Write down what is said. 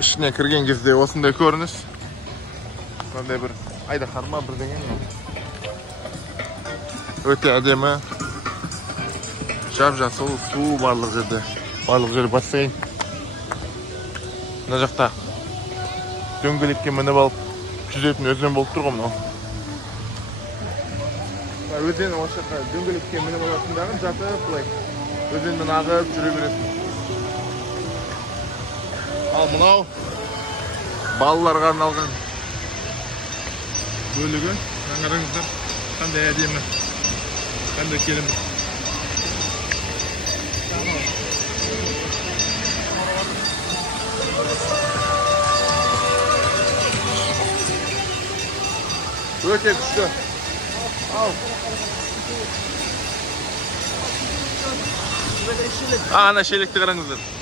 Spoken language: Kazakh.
İçine kirgen кезде осындай көрініс. Сондай бір айда қарма бірдеңе ме? Өте әдемі. Жап-жасыл су барлық жерде. Барлық жер бассейн. Мына жақта дөңгелекке мініп алып жүзетін өзен болып тұр ғой мынау. Өзен осы жаққа дөңгелекке мініп аласың жатып былай өзенмен ағып жүре бересің. Ал мынау балаларға арналған бөлігі. Қараңыздар, қандай әдемі, қандай керемет. Өте күшті. Ал. Ана шелекті қараңыздар.